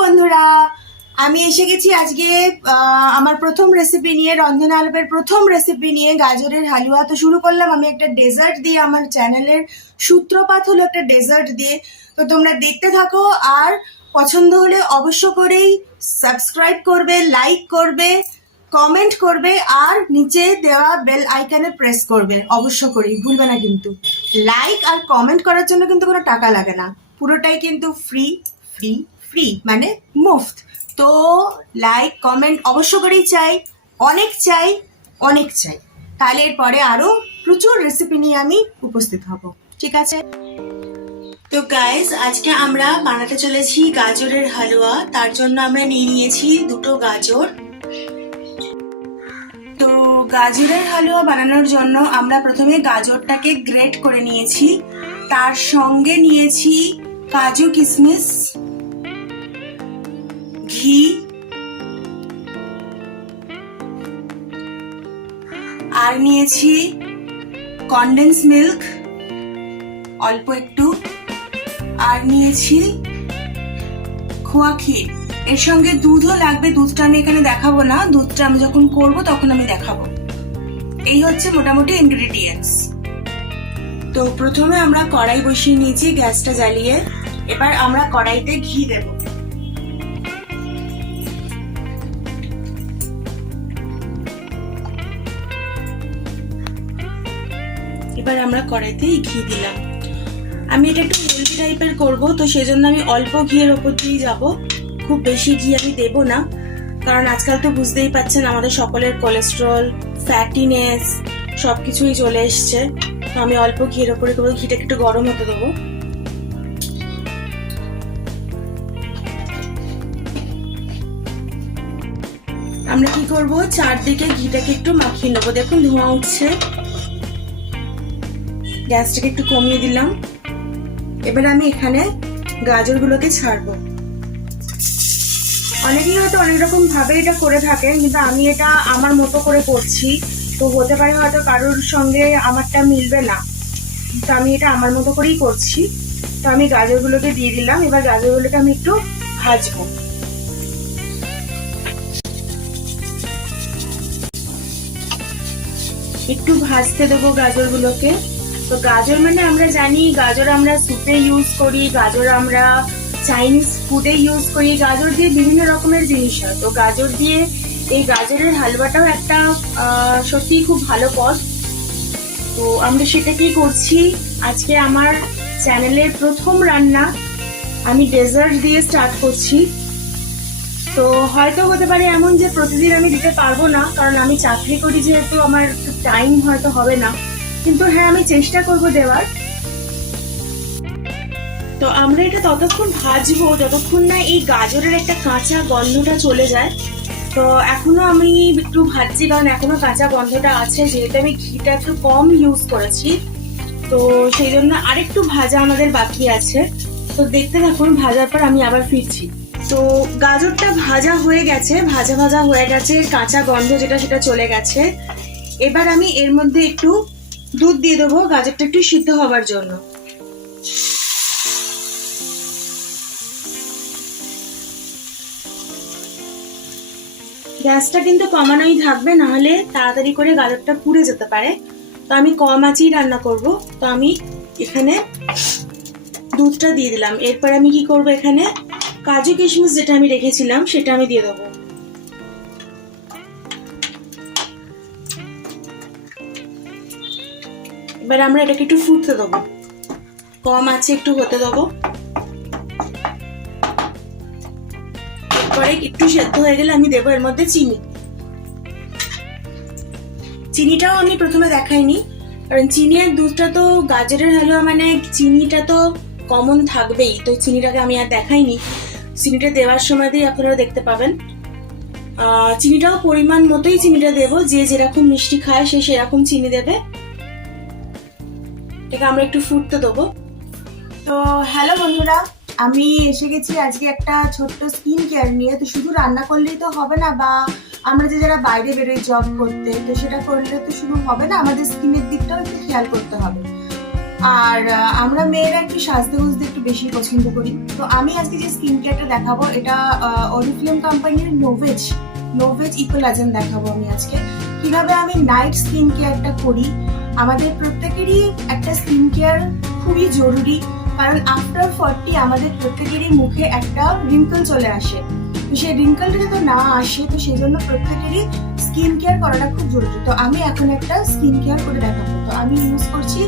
বন্ধুরা, আমি এসে গেছি আজকে আমার প্রথম রেসিপি নিয়ে, রঞ্জনা আলপের প্রথম রেসিপি নিয়ে গাজরের হালুয়া। তো শুরু করলাম আমি একটা ডেজার্ট দিয়ে, আমার চ্যানেলের সূত্রপাত হলো একটা ডেজার্ট দিয়ে। তো তোমরা দেখতে থাকো, আর পছন্দ হলে অবশ্য করেই সাবস্ক্রাইব করবে, লাইক করবে, কমেন্ট করবে, আর নিচে দেওয়া বেল আইকনে প্রেস করবে অবশ্য করেই, ভুলবে না কিন্তু। লাইক আর কমেন্ট করার জন্য কিন্তু কোনো টাকা লাগে না, পুরোটাই কিন্তু ফ্রি ফ্রি ফ্রি, মানে মুফত। তো লাইক কমেন্ট অবশ্য করেই চাই, অনেক চাই, অনেক চাই। তাহলে এরপরে আরও প্রচুর রেসিপি নিয়ে আমি উপস্থিত হব, ঠিক আছে? তো গাইস, আজকে আমরা বানাতে চলেছি গাজরের হালুয়া। তার জন্য আমরা নিয়ে নিয়েছি দুটো গাজর। তো গাজরের হালুয়া বানানোর জন্য আমরা প্রথমে গাজরটাকে গ্রেট করে নিয়েছি, তার সঙ্গে নিয়েছি কাজু কিশমিশ, ঘি, আর নিয়েছি কনডেন্স মিল্ক অল্প একটু, আর নিয়েছি খোয়া ক্ষীর। এর সঙ্গে দুধও লাগবে, দুধটা আমি এখানে দেখাবো না, দুধটা আমি যখন করব তখন আমি দেখাবো। এই হচ্ছে মোটামুটি ইনগ্রেডিয়েন্টস। তো প্রথমে আমরা কড়াই বসিয়ে নিয়েছি গ্যাসটা জ্বালিয়ে। এবার আমরা কড়াইতে ঘি দেব। এবার আমরা কড়াইতে ঘি দিলাম। আমি এটা একটু হেলদি টাইপের করবো, তো সেজন্য আমি অল্প ঘিয়ের ওপর দিয়ে যাবো, খুব বেশি ঘি আমি দেবো না, কারণ আজকাল তো বুঝতেই পাচ্ছেন আমাদের সকলের কোলেস্ট্রল, ফ্যাটিনেস সবকিছুই চলে এসছে। তো আমি অল্প ঘিয়ের ওপরে করবো। ঘিটাকে একটু গরম হতে দেবো। আমরা কি করব, চারদিকে ঘিটাকে একটু মাখিয়ে নেবো। দেখুন ধোঁয়া উঠছে, গ্যাসটাকে একটু কমিয়ে দিলাম। এবার আমি এখানে গাজরগুলোকে ছাড়বো। অনেকেই হয়তো অনেক রকম ভাবে এটা করে থাকেন, কিন্তু আমি এটা আমার মতো করে করছি। তো হতে পারে হয়তো কারোর সঙ্গে আমারটা মিলবে না, তো আমি এটা আমার মতো করেই করছি। তো আমি গাজরগুলোকে দিয়ে দিলাম। এবার গাজরগুলোকে আমি একটু ভাজবো। একটু ভাজতে দেবো গাজরগুলোকে। তো গাজর মানে আমরা জানি, গাজর আমরা স্যুপে ইউজ করি, গাজর আমরা চাইনিজ ফুডে ইউজ করি, গাজর দিয়ে বিভিন্ন রকমের জিনিস হয়। তো গাজর দিয়ে এই গাজরের হালুয়াটাও একটা সত্যিই খুব ভালো পদ। তো আমরা সেটাকেই করছি। আজকে আমার চ্যানেলের প্রথম রান্না, আমি ডেজার্ট দিয়ে স্টার্ট করছি। তো হয়তো হতে পারে এমন যে প্রতিদিন আমি দিতে পারবো না, কারণ আমি চাকরি করি যেহেতু আমার টাইম হয়তো হবে না, কিন্তু হ্যাঁ আমি চেষ্টা করব দেওয়ার। তো আমরা এটা ততক্ষণ ভাজবো যতক্ষণ না এই গাজরের একটা কাঁচা গন্ধটা চলে যায়। তো এখনো আমি একটু ভাজছি, কারণ এখনো কাঁচা গন্ধটা আছে, যেহেতু আমি ঘিটা একটু কম ইউজ করেছি। তো সেই জন্য আরেকটু ভাজা আমাদের বাকি আছে। তো দেখতে থাকুন, ভাজার পর আমি আবার ফিরছি। তো গাজরটা ভাজা হয়ে গেছে, ভাজা ভাজা হয়ে গেছে, কাঁচা গন্ধ যেটা সেটা চলে গেছে। এবার আমি এর মধ্যে একটু দুধ দিয়ে দেবো, গাজরটা একটু সিদ্ধ হবার জন্য। গ্যাসটা কিন্তু কমানোই থাকবে, নাহলে তাড়াতাড়ি করে গাজরটা পুড়ে যেতে পারে। তো আমি কম আঁচেই রান্না করব। তো আমি এখানে দুধটা দিয়ে দিলাম। এরপর আমি কি করব, এখানে কাজু কিশমিশ যেটা আমি রেখেছিলাম সেটা আমি দিয়ে দেবো। এবার আমরা এটাকে একটু ফুটতে দেবো, কম আঁচে একটু হতে দেবো। এরপরে একটু সেদ্ধ হয়ে গেলে আমি দেবো এর মধ্যে চিনি। চিনিটাও আমি প্রথমে দেখাইনি, কারণ চিনি আর দুধটা তো গাজরের হালুয়া মানে চিনিটা তো কমন থাকবেই। তো চিনিটাকে আমি আর দেখাইনি, চিনিটা দেওয়ার সময় দিয়ে আপনারা দেখতে পাবেন। চিনিটাও পরিমাণ মতোই চিনিটা দেবো, যে যেরকম মিষ্টি খায় সে সেরকম চিনি দেবে। এটা আমরা একটু ফুটতে দেবো। তো হ্যালো বন্ধুরা, আমি এসে গেছি আজকে একটা ছোট্ট স্কিন কেয়ার নিয়ে। তো শুধু রান্না করলেই তো হবে না, বা আমরা যে যারা বাইরে বেরোই জব করতে, তো সেটা করলে তো শুধু হবে না, আমাদের স্কিনের দিকটাও একটু খেয়াল করতে হবে। আর আমরা মেয়েরা একটু সাজতে গুজতে একটু বেশি পছন্দ করি। তো আমি আজকে যে স্কিন কেয়ারটা দেখাবো এটা অরিফ্লেম কোম্পানির নোভেজ ইকোলাজেন দেখাবো আমি আজকে। কিভাবে আমি নাইট স্কিন কেয়ারটা করি। আমাদের প্রত্যেকেরই একটা স্কিন কেয়ার খুবই জরুরি, কারণ আফটার 40 আমাদের প্রত্যেকেরই মুখে একটা রিঙ্কল চলে আসে। তো সেই রিঙ্কলটা যাতে না আসে, তো সেই জন্য প্রত্যেকেরই স্কিন কেয়ার করাটা খুব জরুরি। তো আমি এখন একটা স্কিন কেয়ার করে দেখাবো। তো আমি ইউজ করছি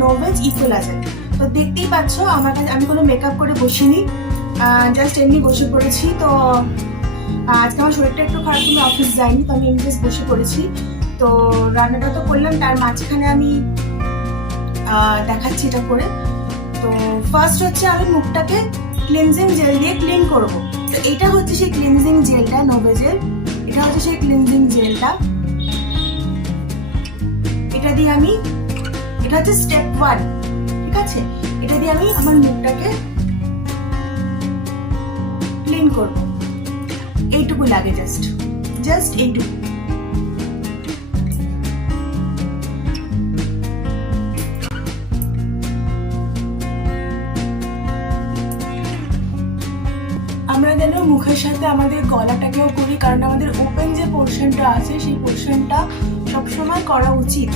নোভেজ ইকোলাজেন। তো দেখতেই পাচ্ছ আমার কাছে, আমি কোনো মেকআপ করে বসিনি, জাস্ট এমনি বসে পড়েছি। তো আজকে আমার শরীরটা একটু খারাপ, আমি অফিস যাইনি, তো আমি এমনি জাস্ট বসে পড়েছি। তো রান্নাটা তো করলাম, তার মাঝখানে আমি দেখাচ্ছি এটা করে। তো ফার্স্ট হচ্ছে আমি মুখটাকে ক্লিনজিং জেল দিয়ে ক্লিন করব। তো এটা হচ্ছে সেই ক্লিনজিং জেলটা, নোভেজের এটা হচ্ছে সেই ক্লিনজিং জেলটা। এটা দিয়ে আমি, এটা হচ্ছে স্টেপ 1, ঠিক আছে? এটা দিয়ে আমি আমার মুখটাকে ক্লিন করব। এইটুকু লাগে, জাস্ট এইটুকু। আমরা যেন মুখের সাথে আমাদের গলাটাকেও করি, কারণ আমাদের ওপেন যে পোর্শনটা আছে সেই পোর্শনটা সবসময় করা উচিত।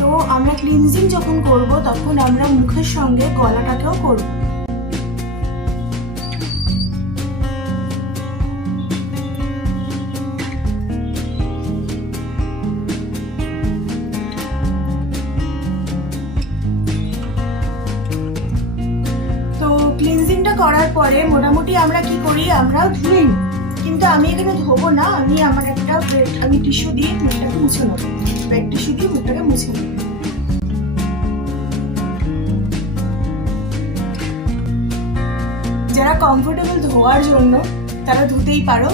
তো আমরা ক্লিনজিং যখন করব তখন আমরা মুখের সঙ্গে গলাটাকেও করব। ক্লিনজিংটা করার পরে মোটামুটি আমরা কি করি, আমরা ধুয়ে নিই। কিন্তু আমি এখানে ধোবো না, আমি আমার একটা আমি টিস্যু দিয়ে মুখটাকে মুছে নেবো। ওয়েট টিস্যু দিয়ে মুখটাকে মুছে নেবো। যারা কমফোর্টেবল ধোয়ার জন্য তারা ধুতেই পারো,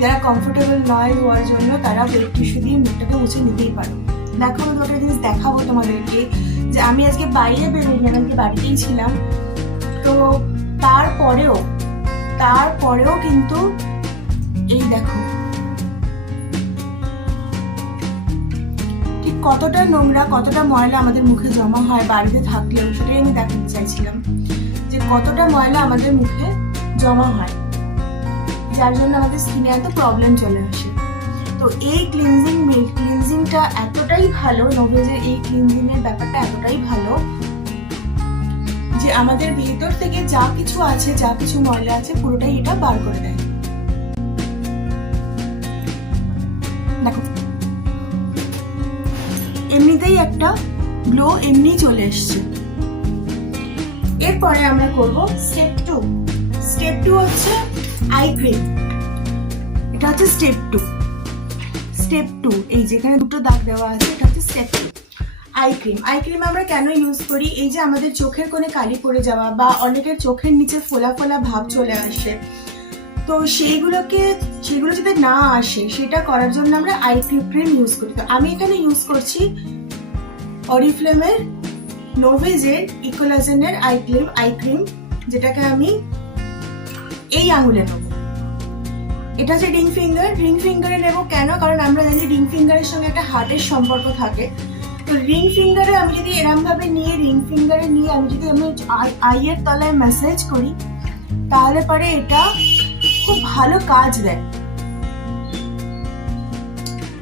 যারা কমফোর্টেবল নয় ধোয়ার জন্য তারা ওয়েট টিস্যু দিয়ে মুখটাকে মুছে নিতেই পারো। দেখো, আমি একটা জিনিস দেখাবো তোমাদেরকে, যে আমি আজকে বাইরে বেরোই না, আমি বাড়িতেই ছিলাম। তো তারপরেও কিন্তু এই দেখো ঠিক কতটা নোংরা, কতটা ময়লা আমাদের মুখে জমা হয় বাড়িতে থাকলেও। সেটাই আমি দেখাতে চাইছিলাম যে কতটা ময়লা আমাদের মুখে জমা হয়, যার জন্য আমাদের স্কিনে এত প্রবলেম চলে আসে। তো এই ক্লিনজিংটা এতটাই ভালো, নোভেজের এই ক্লিনজিং এর ব্যাপারটা এতটাই ভালো যে আমাদের ভেতর থেকে যা কিছু আছে, যা কিছু ময়লা আছে, পুরোটাই এটা বার করে দেয়। দেখো, এমনিতেই একটা গ্লো এমনি চলে এসছে। এরপরে আমরা করব স্টেপ 2। স্টেপ 2 হচ্ছে আই ক্রিম। এটা হচ্ছে স্টেপ 2। এই যেখানে দুটো দাগ দেওয়া আছে, এটা হচ্ছে স্টেপ 2। আই ক্রিম আমরা কেন ইউজ করি? এই যে আমাদের চোখের কোণে কালি পড়ে যাওয়া বা অনেকের চোখের নিচে ফোলা ফোলা ভাব চলে আসে, তো সেইগুলো যাতে না আসে সেটা করার জন্য আমরা আই ক্রিম ইউজ করি। তো আমি এখানে ইউজ করছি অরিফ্লেমের নোভেজের ইকোলাজেনের আই ক্রিম, যেটাকে আমি এই আঙুলে নেব। এটা হচ্ছে রিং ফিঙ্গারে নেব। কেন? কারণ আমরা জানি রিং ফিঙ্গারের সঙ্গে একটা হার্টের সম্পর্ক থাকে। তো রিং ফিঙ্গারে আমি যদি এরম ভাবে নিয়ে আমি যদি আইয়ের তলায় ম্যাসাজ করি, তাহলে পরে এটা খুব ভালো কাজ দেয়।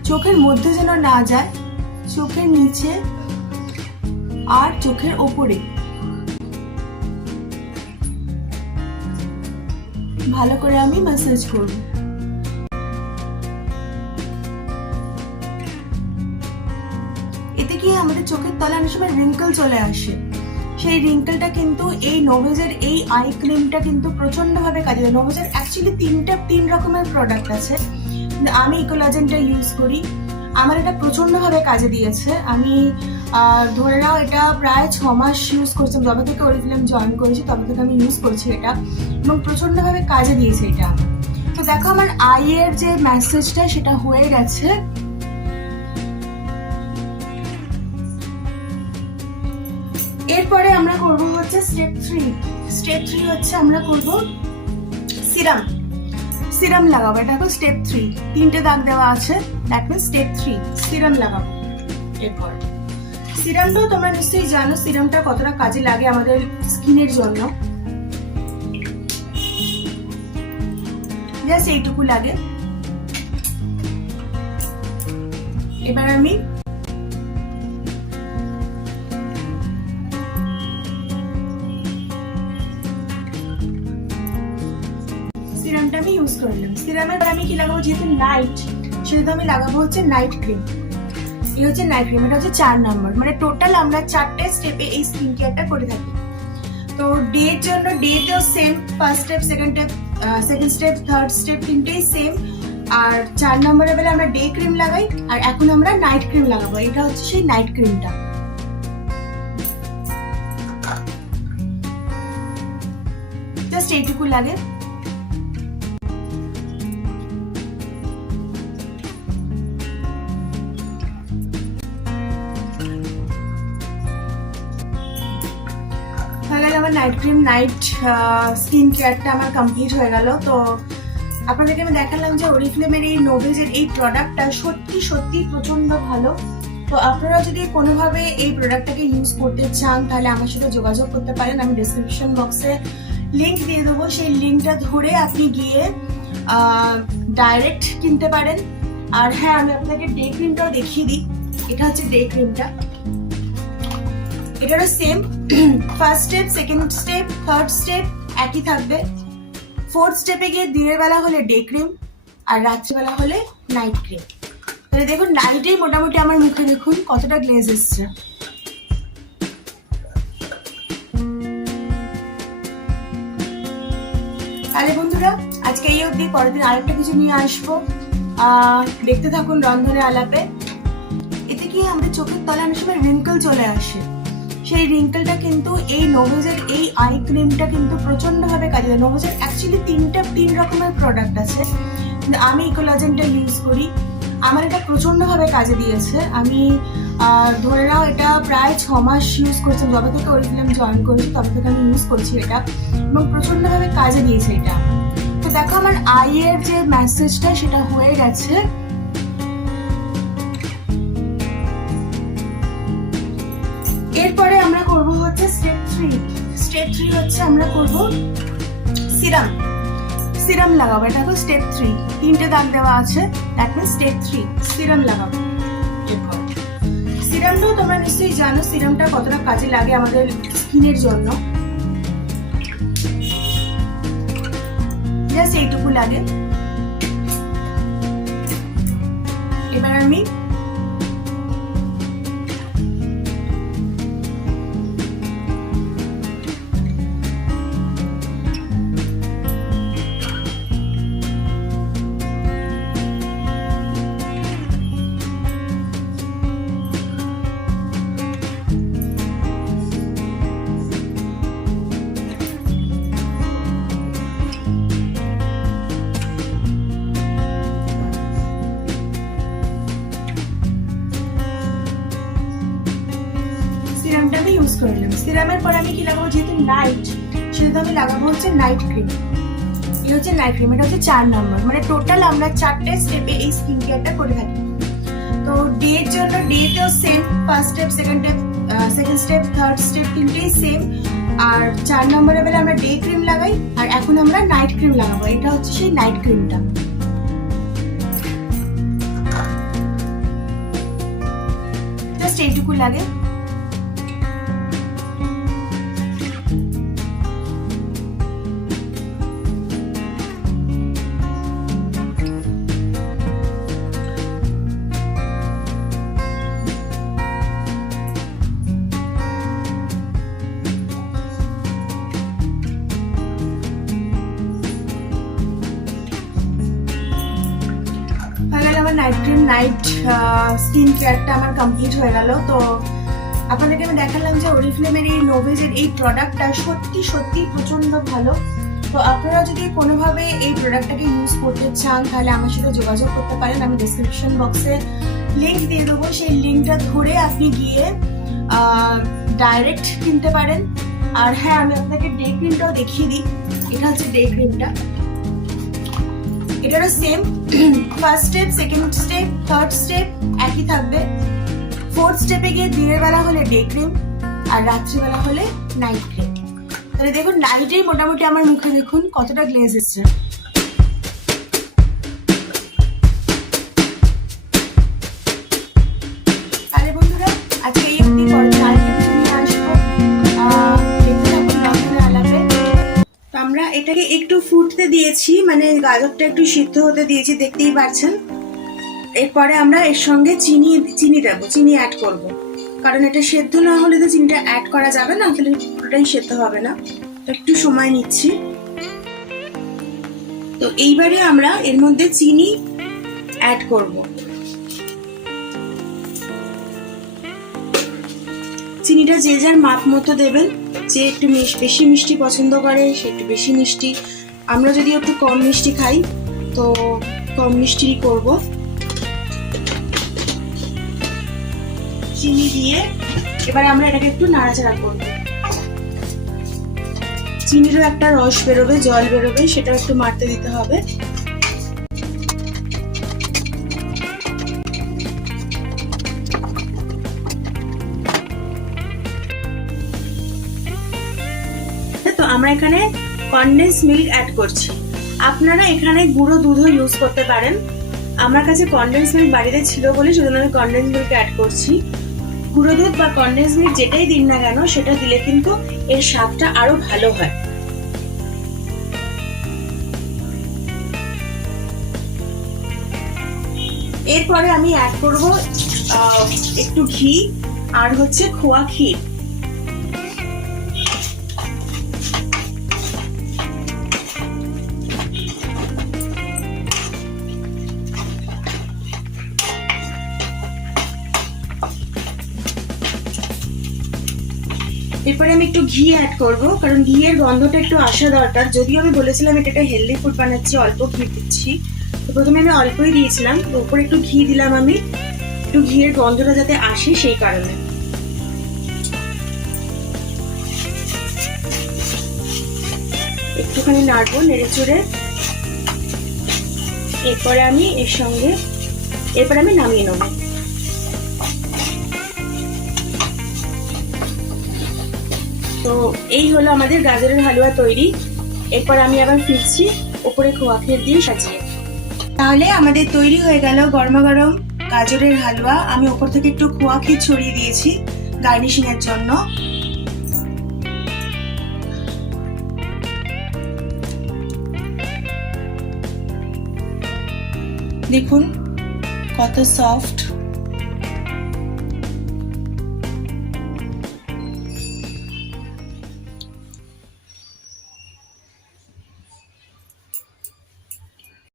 চোখের মধ্যে যেন না যায়, চোখের নিচে আর চোখের ওপরে ভালো করে আমি ম্যাসাজ করব। এতে কি আমাদের চোখের তলায় অনেক সময় রিঙ্কেল চলে আসে, সেই রিঙ্কেলটা কিন্তু এই নোভেজের এই আই ক্রিমটা কিন্তু প্রচন্ড ভাবে কাজে দেয়। নোভেজের অ্যাকচুয়ালি 3 রকমের প্রোডাক্ট আছে, আমি ইকোলাজেনটা ইউজ করি। আমার এটা প্রচন্ড ভাবে কাজে দিয়েছে। আমি ধরে নাও এটা প্রায় 6 মাস ইউজ করছি, যবে থেকে অরিফ্লেম জয়েন করেছি তবে থেকে আমি ইউজ করছি এটা, এবং প্রচন্ড ভাবে কাজে দিয়েছে এটা। তো দেখো, আমার আইয়ের যে ম্যাসেজটা সেটা হয়ে গেছে। এরপরে আমরা করব হচ্ছে স্টেপ 3 হচ্ছে আমরা করব সিরাম লাগাবো। এটা হলো স্টেপ 3, 3টে দাগ দেওয়া আছে, দ্যাট মিন্স স্টেপ 3 সিরাম লাগাবো। এরপর সিরামটাও তোমরা নিশ্চয়ই জানো সিরামটা কতটা কাজে লাগে আমাদের স্কিনের জন্য। জাস্ট এইটুকু লাগে। এবার আমি সিরামটা আমি ইউজ করলাম। সিরামের পর আমি কি লাগাবো, যেহেতু নাইট সেহেতু আমি লাগাবো হচ্ছে নাইট ক্রিম। এই হচ্ছে নাইট ক্রিম, এটা হচ্ছে 4 নম্বর। মানে টোটাল আমরা 4টে স্টেপে এই স্কিন কেয়ারটা করে থাকি। তো ডের জন্য ডেতেও same, first step, second step, third step তিনটেই সেম। আর 4 নম্বরের বেলা আমরা ডে ক্রিম লাগাই, আর এখন আমরা নাইট ক্রিম লাগাবো। এটা হচ্ছে সেই নাইট ক্রিমটা। জাস্ট এইটুকু লাগে। আমার নাইট ক্রিম, নাইট স্কিন কেয়ারটা আমার কমপ্লিট হয়ে গেল। তো আপনাদেরকে আমি দেখালাম যে অরিফ্লেমের এই নোভেজের এই প্রোডাক্টটা সত্যি সত্যি প্রচন্ড ভালো। তো আপনারা যদি কোনোভাবে এই প্রোডাক্টটাকে ইউজ করতে চান তাহলে আমার সাথে যোগাযোগ করতে পারেন। আমি ডেসক্রিপশন বক্সে লিঙ্ক দিয়ে দেবো, সেই লিঙ্কটা ধরে আপনি গিয়ে ডাইরেক্ট কিনতে পারেন। আর হ্যাঁ, আমি আপনাকে ডে ক্রিমটাও দেখিয়ে দিই। এটা হচ্ছে ডে ক্রিমটা। এটারও same, first step, second step, third step একই থাকবে। ফোর্থ স্টেপে গিয়ে দিনের বেলা হলে ডে ক্রিম, আর রাত্রিবেলা হলে নাইট ক্রিম। তাহলে দেখুন নাইটেই মোটামুটি আমার মুখে দেখুন কতটা গ্লেজ এসছে। তাহলে বন্ধুরা আজকে এই অবধি, পরের দিন আরেকটা কিছু নিয়ে আসবো। দেখতে থাকুন রন্ধনে আলাপে। এতে কি আমাদের চোখের তলায় অনেক সময় রিঙ্কেল চলে আসে, সেই রিঙ্কেলটা কিন্তু এই নোভেজের এই আই ক্রিমটা কিন্তু প্রচন্ডভাবে কাজে দেয়। নোভেজের অ্যাকচুয়ালি 3 রকমের প্রোডাক্ট আছে, কিন্তু আমি কোলাজেনটা ইউজ করি। আমার এটা প্রচন্ডভাবে কাজে দিয়েছে। আমি ধরে নাও এটা প্রায় 6 মাস ইউজ করছি। যবে থেকে অরিফ্লেম জয়েন করেছি তবে থেকে আমি ইউজ করছি এটা, এবং প্রচন্ডভাবে কাজে দিয়েছে এটা। তো দেখো আমার আইয়ের যে মেসেজটা সেটা হয়ে গেছে। এরপরে আমরা করব হচ্ছে স্টেপ 3। স্টেপ 3 হচ্ছে আমরা করব সিরাম লাগাবো। এটা হলো স্টেপ 3। 3টে দাগ দেওয়া আছে, দ্যাট মিন্স স্টেপ 3 সিরাম লাগাবো। সিরামটাও তোমরা নিশ্চয়ই জানো সিরামটা কতটা কাজে লাগে আমাদের স্কিনের জন্য। জাস্ট এইটুকু লাগে। এবার আমি সিরামটা আমি ইউজ করলাম। সিরামের পর আমি কি লাগাবো, যেহেতু নাইট সেহেতু আমি লাগাবো হচ্ছে নাইট ক্রিম। এই হচ্ছে নাইট ক্রিম, এটা হচ্ছে 4 নম্বর। মানে টোটাল আমরা 4টে স্টেপে এই স্কিন কেয়ারটা করে থাকি। তো ডের জন্য ডেতেও same, first step, second step, third step তিনটেই সেম। আর 4 নম্বরের বেলা আমরা ডে ক্রিম লাগাই, আর এখন আমরা নাইট ক্রিম লাগাবো। এটা হচ্ছে সেই নাইট ক্রিমটা। জাস্ট এইটুকু লাগে। নাইট ক্রিম, নাইট স্কিন কেয়ারটা আমার কমপ্লিট হয়ে গেল। তো আপনাদেরকে আমি দেখালাম যে অরিফ্লেমের এই নোভেজের এই প্রোডাক্টটা সত্যি সত্যি প্রচন্ড ভালো। তো আপনারা যদি কোনোভাবে এই প্রোডাক্টটাকে ইউজ করতে চান তাহলে আমার সাথে যোগাযোগ করতে পারেন। আমি ডেসক্রিপশন বক্সে লিঙ্ক দিয়ে দেবো, সেই লিঙ্কটা ধরে আপনি গিয়ে ডাইরেক্ট কিনতে পারেন। আর হ্যাঁ, আমি আপনাকে ডে ক্রিমটাও দেখিয়ে দিই। এটা হচ্ছে ডে ক্রিমটা। এটারও same, first step, second step, third step একই থাকবে। 4th স্টেপে গিয়ে দিনের বেলা হলে ডে ক্রিম আর রাত্রিবেলা হলে নাইট ক্রিম। তাহলে দেখুন নাইটেই মোটামুটি আমার মুখে দেখুন কতটা গ্লেজ এসছে। তাহলে বন্ধুরা আজকে এই অবধি, পরে আরেকটা ভিডিও নিয়ে আসবো। দেখতে থাকুন রন্ধনের আলাপে। তো আমরা এটাকে একটু ফুটতে দিয়েছি, মানে গাজরটা একটু সিদ্ধ হতে দিয়েছি, দেখতেই পাচ্ছেন। এরপরে আমরা এর সঙ্গে চিনি দেবো, চিনি অ্যাড করব, কারণ এটা সেদ্ধ না হলে তো চিনিটা অ্যাড করা যাবে না, তাহলে পুরোটাই সেদ্ধ হবে না। তো একটু সময় নিচ্ছি। তো এইবারে আমরা এর মধ্যে চিনি অ্যাড করব। চিনিটা যে যার মাপ মতো দেবেন, যে একটু বেশি মিষ্টি পছন্দ করে সে একটু বেশি মিষ্টি, আমরা যদি একটু কম মিষ্টি খাই তো কম মিষ্টি করব। চিনি দিয়ে এবার আমরা এটাকে একটু নাড়াচাড়া করব। চিনিরও একটা রস বেরোবে, জল বেরোবে, সেটা একটু মারতে দিতে হবে। তো আমরা এখানে কনডেন্স মিল্ক অ্যাড করছি। আপনারা এখানে গুঁড়ো দুধও ইউজ করতে পারেন। আমার কাছে কনডেন্স মিল্ক বাড়িতে ছিল বলে সেজন্য আমি কনডেন্স মিল্ক অ্যাড করছি। গুঁড়ো দুধ বা কনডেন্স মিল্ক যেটাই দিন না কেন, সেটা দিলে কিন্তু এর স্বাদটা আরো ভালো হয়। এরপরে আমি অ্যাড করব একটু ঘি আর হচ্ছে খোয়া ক্ষীর। এরপরে আমি একটু ঘি অ্যাড করব, কারণ ঘিয়ের গন্ধটা একটু আসা দরকার। যদিও আমি বলেছিলাম এটা একটা হেলদি ফুড বানাচ্ছি, অল্প ঘি দিচ্ছি, তো প্রথমে আমি অল্পই দিয়েছিলাম, তো উপরে একটু ঘি দিলাম আমি, একটু ঘিয়ের গন্ধটা যাতে আসে সেই কারণে। একটুখানি নাড়বো নেড়ে চড়ে। এরপরে আমি এর সঙ্গে আমি নামিয়ে নেব। তো এই হলো আমাদের গাজরের হালুয়া তৈরি। এরপর আমি আবার ফিরছি উপরে খোয়া ক্ষীর দিয়ে সাজিয়ে। তাহলে আমাদের তৈরি হয়ে গেল গরমা গরম গাজরের হালুয়া। আমি উপর থেকে একটু খোয়া ক্ষীর ছড়িয়ে দিয়েছি গার্নিশিং এর জন্য। দেখুন কত সফট।